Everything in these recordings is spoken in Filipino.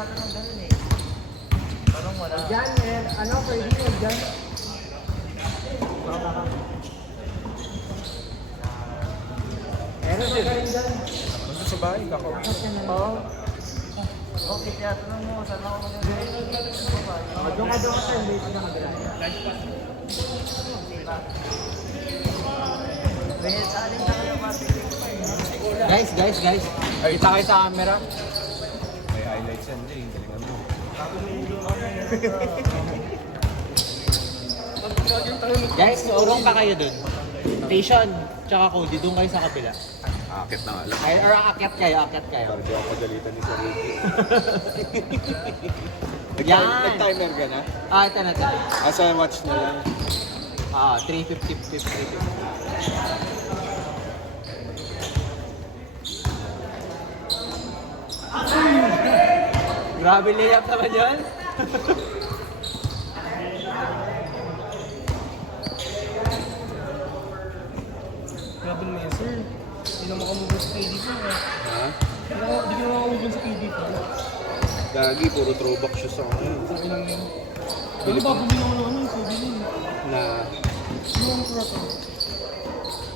yata ng ganun eh. Parang wala. Diyan, ano, pwede yun, dyan. Meron ka rin dyan. Nandun sa bahay, kakausap. Oo. Okay, kaya tanong mo, saan ako mag-gawin? Doon ka sa late na kabila. May saaling na kayo Guys. Ay, Kita kayo sa camera. may highlights yan, Jay. Galingan mo. Guys, urong pa kayo dun. Station, tsaka Cody, doon kayo sa kabila. Akit na nga lang. Ay, or akyat kayo. Parang di ako pagalitan ni Sir Ricky. Yan. Nag-timer ka na? Ito na. Asa watch na lang? 350. Grabe layup naman yun. Grabe naman yan, sir. Hindi naman kamubon sa KD po. Ha? Hindi ka naman kamubon sa KD po. Gagi, puro throwback shoes ako ngayon. Sabi lang yun. Pero babuli naman ng ano yung KD yun. Na, Yung crop.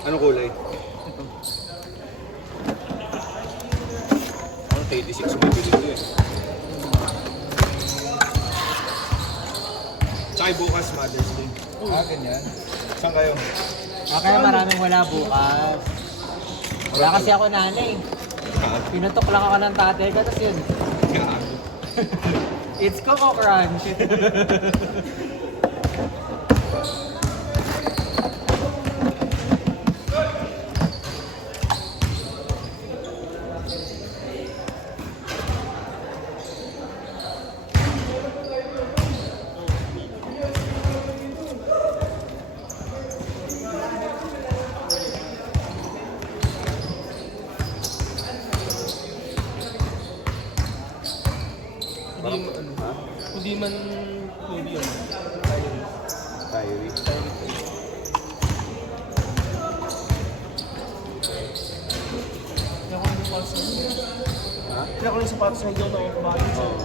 ano kulay? Ito. Ano, 86 mabili ko yun. Tsaka bukas, Mother's Day. Ganyan. Saan kayo? Kaya maraming wala bukas. Wala kasi ako nanay. Pinutok lang ako ng tatay ko, tapos yun. Gago. It's Coco Crunch. Hindi man KD yun. Kyrie. Kaya ko yung sapatos na yun. Ha? Kaya ko yung sapatos na yun ako kumain sa. Oo.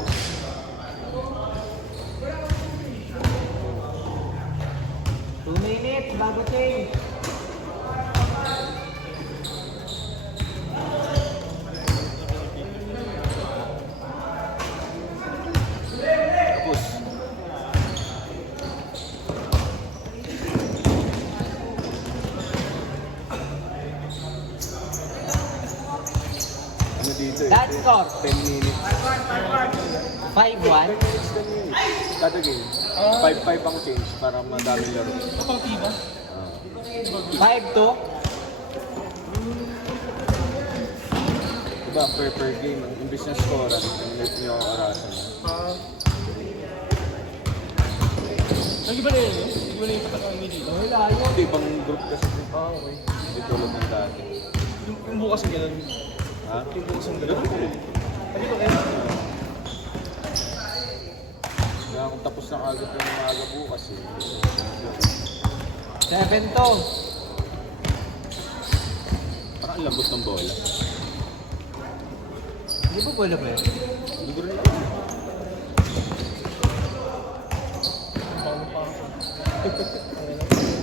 Two minutes, bago change. Tapos. Ano dito eh? That score. 10 minutes. 5-1. 10 minutes, 10 minutes. Kada game. 5-5 ang change para madami laro. Kapang tiba. 5-2. Diba, per game, imbis na scorean, minute nyo ako arasan. Nag-iba na yun, no? Nag-iba na yung patakang dito. Wala yun. Hindi, ibang group kasi. Okay. Hindi tulad ng dati. Yung bukas yung gano'n. Ha? Yung bukas yung Ganun gano'n. ulit. Hindi ko kaya. Kaya kung tapos na kagad yung umaga bukas eh. 7-2. Parang ang lambot ng bola. Hindi ba bola ba yun? Hindi ko rin ito. Paano pa ako?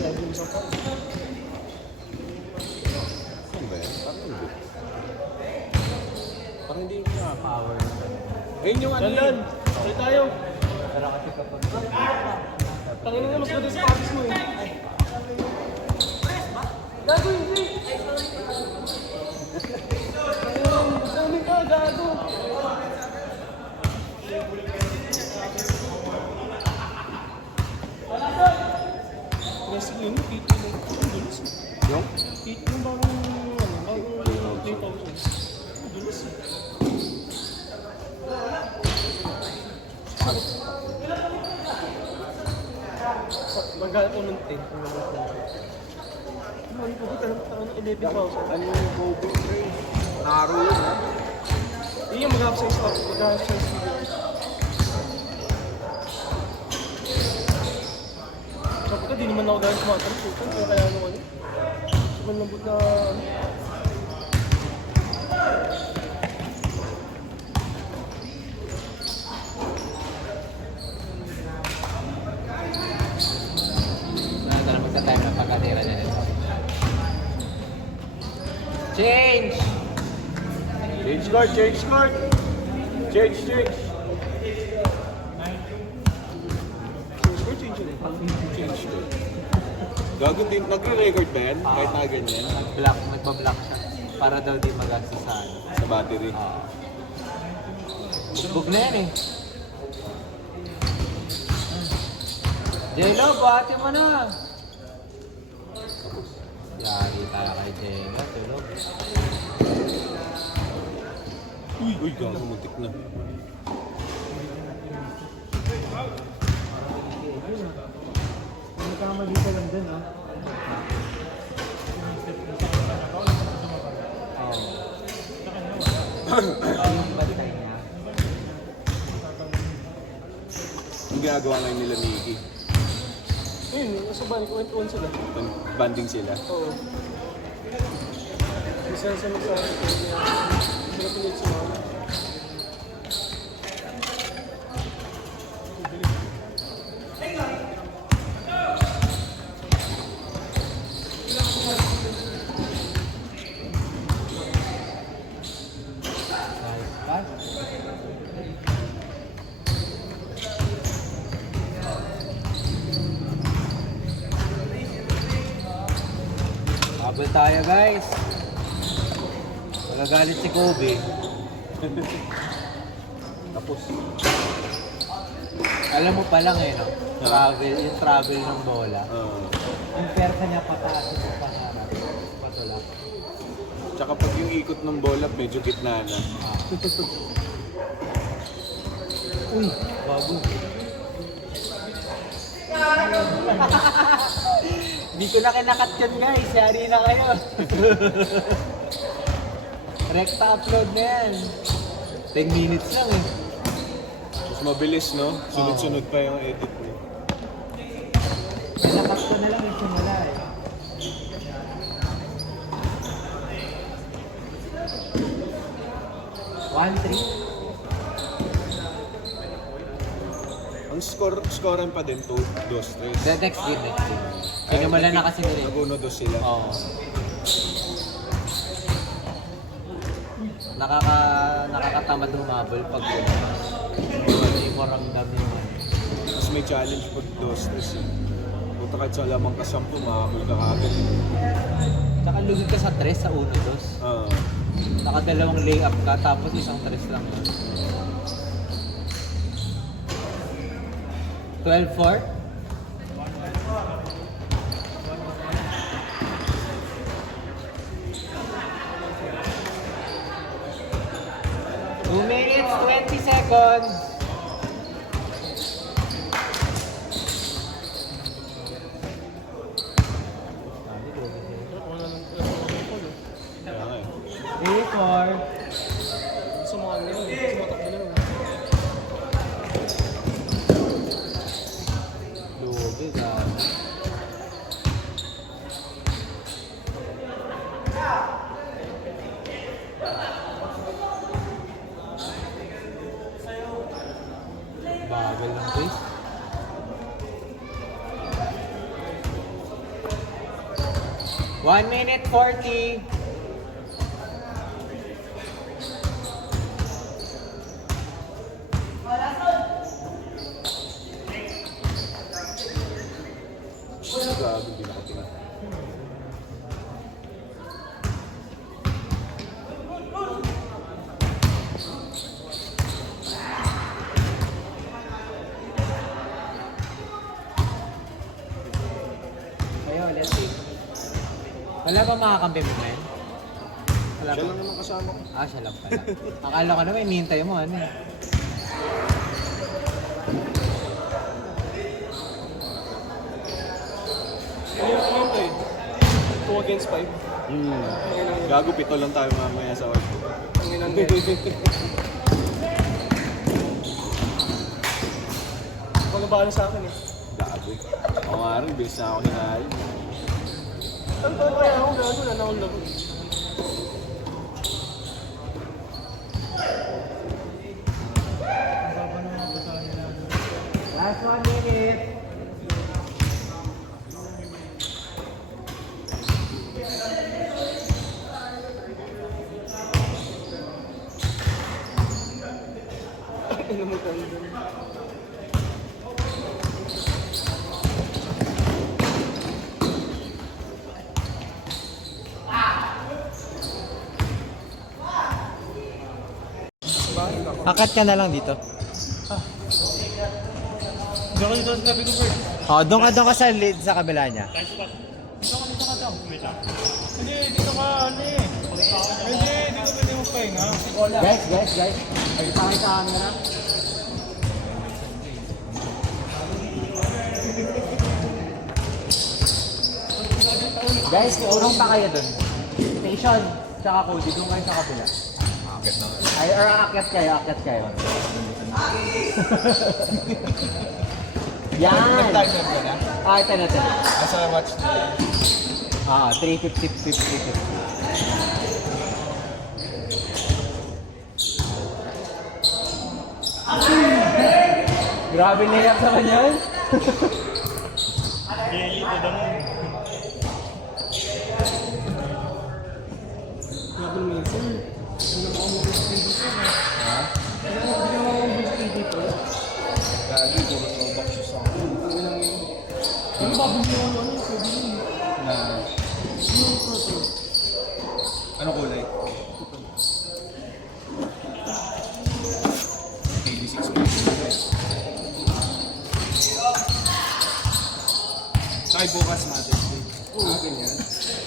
Lagi yung isa pa. Ano ba yan? Parang hindi. Parang hindi yung Power. ayun yung ano Dalan! yun. Say tayo! Pero kasi kapag... Tangin na mas ganda sa patis mo eh. Gago hindi! Ayun, dami ka, gago! Wrestling yun, PT mo. Ang dulas eh. Yung? PT yung bagong, bagong playtime yun. Ang dulas eh. Magkano ko ng 10 kung wala ko. Ano po ba? Ano 11,000? Ano yung Bobo Ray? Naro yun ha? Yun yung mag-upsize ako. Mag-upsize ako. Sabi ko, di naman ako dahil tumatanong. Sultan, kaya kaya ano ano. Sobrang lambot na... Change! Change court, change court! Change, change! Change court. Gago din, nagre-record ba yan? Kahit na ganyan? Nagpa-block siya. Para daw di mag-access sa ano. Sa battery. Bugbog na yan eh. Jello, buhati mo na! Yari tayo kay Jello, tulog. Uy, gago, muntik na. Nagkamali ka lang din, ha? Yung bantay niya. Ang ginagawa ngayon nila Mickey. Ayun, nasa band, kwento-on sila. Banding sila. Oo. Isa sa magsabi ko niya, sila pilit si Mama. Habol tayo guys. Magagalit si Kobe. Tapos. Alam mo pa lang eh, no? Yung travel ng bola. Yung persa niya pataas sa pangarap. Patulak. Tsaka pag yung ikot ng bola, medyo gitna na. Uy, bago. Hindi ko na kinakat yun guys, yari na kayo. Rekta upload na yan. 10 minutes lang eh. Mas mabilis, no? Sunod-sunod pa yung edit mo. Kinakat ko na lang yung simula eh. One, three. Ang scorean pa din, 2-2-3. The next game, next game. Pinamala na kasi nila. Nag-1-2 sila. Oo. Nakakatamad humabol pag hindi mo ramdam yung ano. Mas may challenge pag 2-3. Punta kahit sa lamang kasampu, makamul ka kagad. Tsaka lugi ka sa 3 sa 1-2. Nakadalawang layup ka tapos isang 3 lang. 12-4. Two minutes, 20 seconds. Kaya nga eh. 3-4. Sa mga nila, sumatakbo na lang. Lugi ka. Bagal ng pace. One minute 40. Gago, hindi nakatingin. Kayo, let's see. Wala ba makakampi mo ngayon? Wala Siya ba? lang naman kasama ko. Ah, siya lang pala. Akala ko naman, hinihintay mo ano eh. Ano eh? 2 against 5. Gago, 7 lang tayo mamaya sa work. Ang inang net. Wala ba sa akin eh? Gago. Ako nga rin, bilis na ako hinahin. Ang taon kaya ako gago na nakulog. Last 1 minute. Akat ka na lang dito. Hindi ako dito sa gabi ko, Bert. Oh, doon ka sa lead sa kabila niya. Hindi, dito ka, ano eh. Hindi, dito pwede mo pahinga. Guys. Ay, tayo sa camera. Guys, urong pa kayo dun. Station, tsaka Cody, doon kayo sa kabila. Ay, or aakyat kayo. Yan! Nag-timer ka na? Ito na. Asa watch na? 350. Grabe layup naman yun. Jelly, ito mo. Grabe minsan. Ano ba ang mga dito? Ha? Ano ba ang mga dito? Lagi, puro throwback siya sa akin. Ano ba bumili mo ano? Pwede yun. Na, ano kulay? 86 Saka bukas Mother's Day. Ganyan.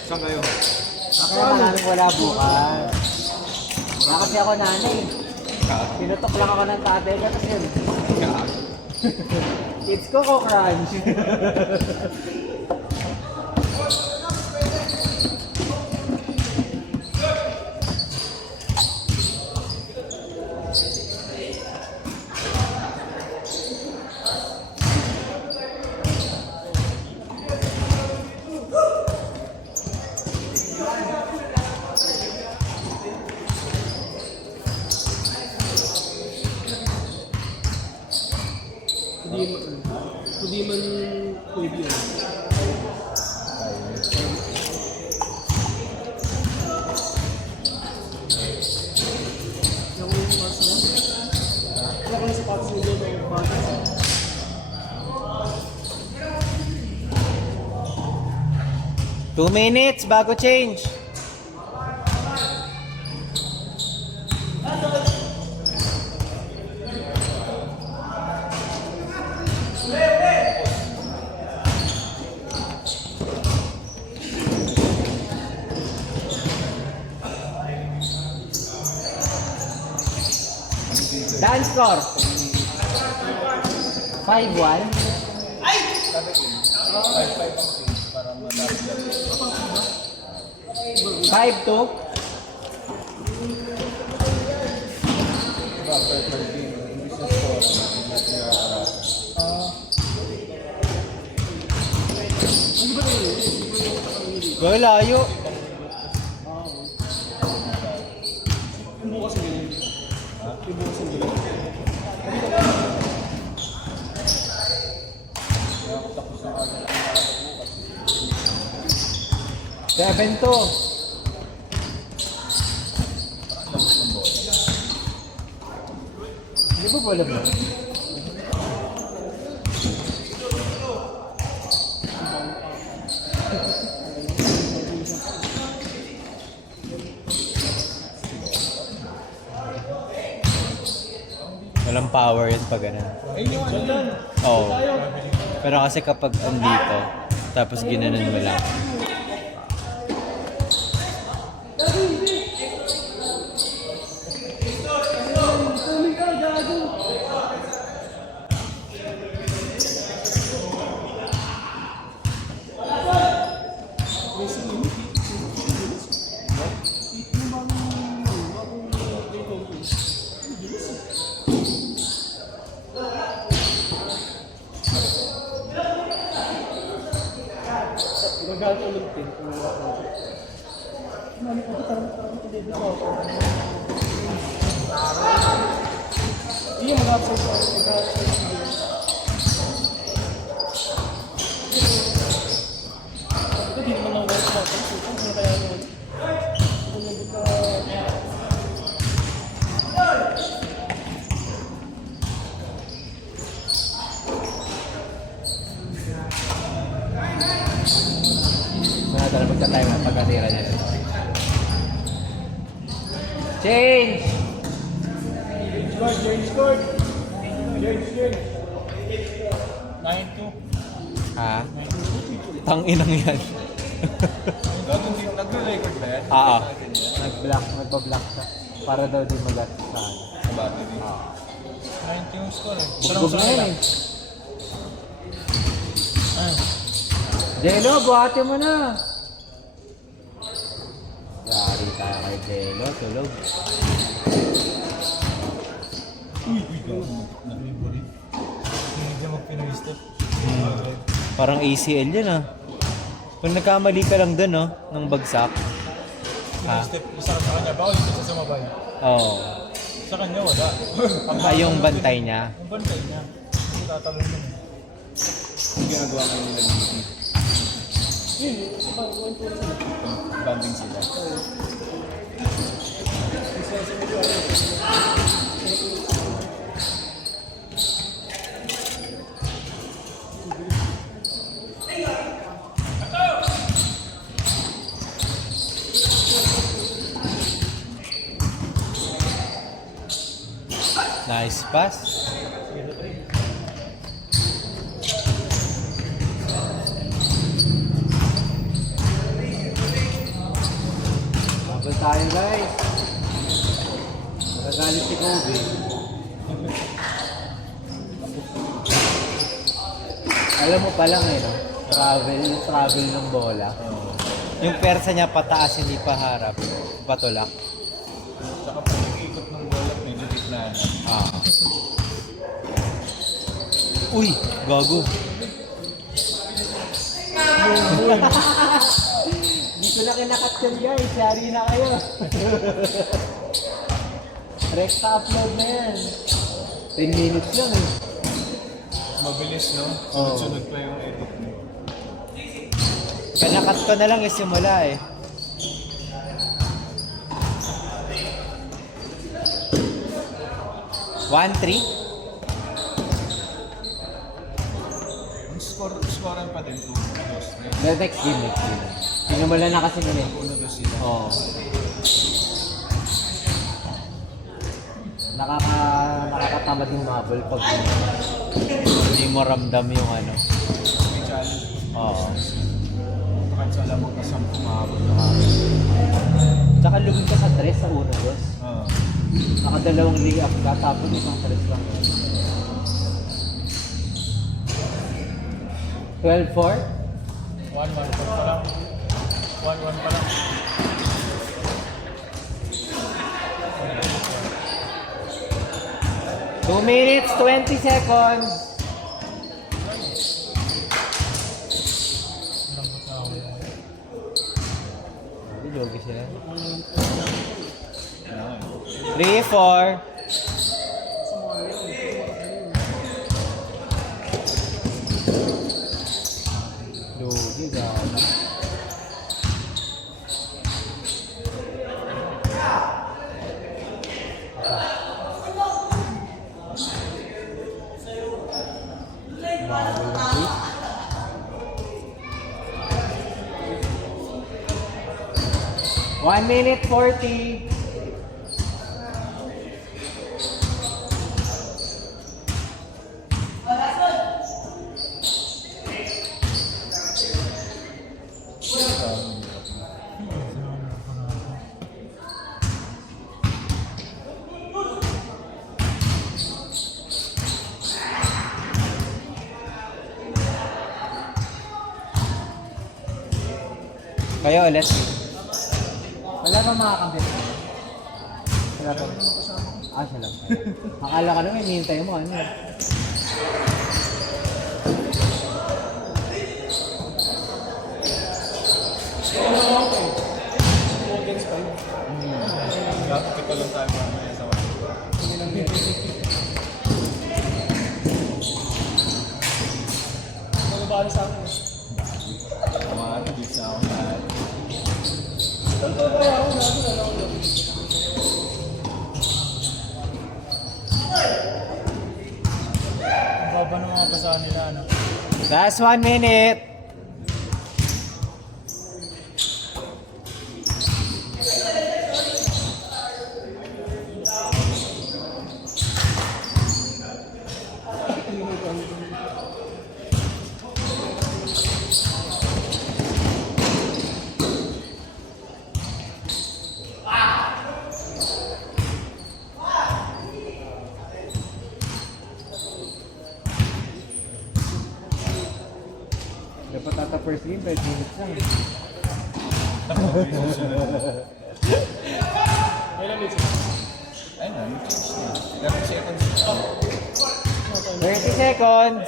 Saan kayo? Kaya maraming wala bukas. Wala kasi ako nanay. Pinutok lang ako ng tatay ko kasi yun. It's Coco Crunch. Hindi man pwede yun. Yung mas mo? Wala ko na sapatos mo doon ng bata. Two minutes bago change. Dance score. 5-1. 5-2. Per game, imbis na score, Go layo. Yung bukas ang ganyan. Yung bukas ang ganyan. 7-2. Di ba bola mo? Walang power yun pag ganun. Oo. Pero kasi kapag andito, tapos ginanon mo lang. Magalit ulit din. Mami ko, tarang hindi na ako. Iya, mag-absent ako. Ito, di naman ako work out. Ano kaya naman? Ano ba Talagang magta-time ang pagkatira niya. Change! Ha? Tanginang yan. Nagre-record ba yan? Oo. Nagpa-block siya. Para daw di mag-atas sa ano. Sa battery. 90 yung score eh. Bugbog na yan eh. Jello, buhati mo na. Yari tayo kay Jello, tulog. Hindi ka mag-Pinoy step. Parang ACL yun ah. Kung nagkamali ka lang dun oh, ng bagsak. Pinoy step, isa sa kanya. Bawal ito sa sumabay. Oo. Sa kanya, wala. Yung bantay niya. Yung bantay niya. Hindi tatalong nun. Yung ginagawa kayo nila dito. Banding sila. Nice pass. Habol tayo guys. Nagagalit si Kobe. Alam mo pa lang eh, no? Travel ng bola. Yung persa niya pataas, hindi pa harap. Patulak. Saka pag ikot ng bola, medyo gitna na. Ah. Uy, gago. Dito na kinakat yan guys, yari na kayo. Rekta upload na yan. 10 minutes lang eh. Mabilis, no? Oo. Sunod-sunod pa yung edit mo. Kanakat ko na lang yung simula eh. One, three? Ang scorean pa din 2-2. The next game, next game. Pinumula na kasi nun eh. 1-2 sila. Oo. Nakakatamad yung mabal pag hindi mo ramdam yung ano. May challenge. Oo. Kahit sa lamang na 10 mahabot na kami. Tsaka lugin ka sa tres sa una, boss. Oo. Nakadalawang lay-up ka, tapos isang tres lang. 12-4? 1-1 pa lang. 1-1 pa lang. Two minutes, 20 seconds. Lambot na ako. Jogi sila. 3-4. Jogi, gano'n. One minute 40. Kayo ulit. Wala ba makakambit? Wala ba? Ah, siya lang. Akala ka naman, hinihintay mo. Ano? Dapat ito lang tayo mamaya sa one. Magabali sa akin. Mga bits na ako lahat. Totoo ba ako natin? Ano ako lang? Ang baba ng mga basahan nila, ano? Last 1 minute. Sige, 5 minutes lang. Ilan minutes? Ayun na, 30 seconds. 30 seconds!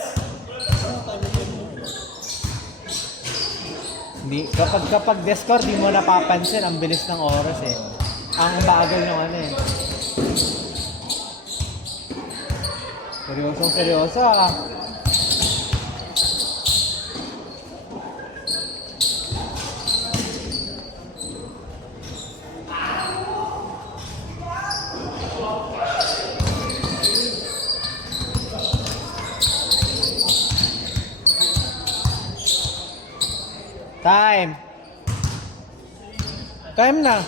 Hindi, kapag Discord, di mo napapansin, ang bilis ng oras eh. Ang bagal ng ano eh. Seryosong seryoso ah. Time! Time na!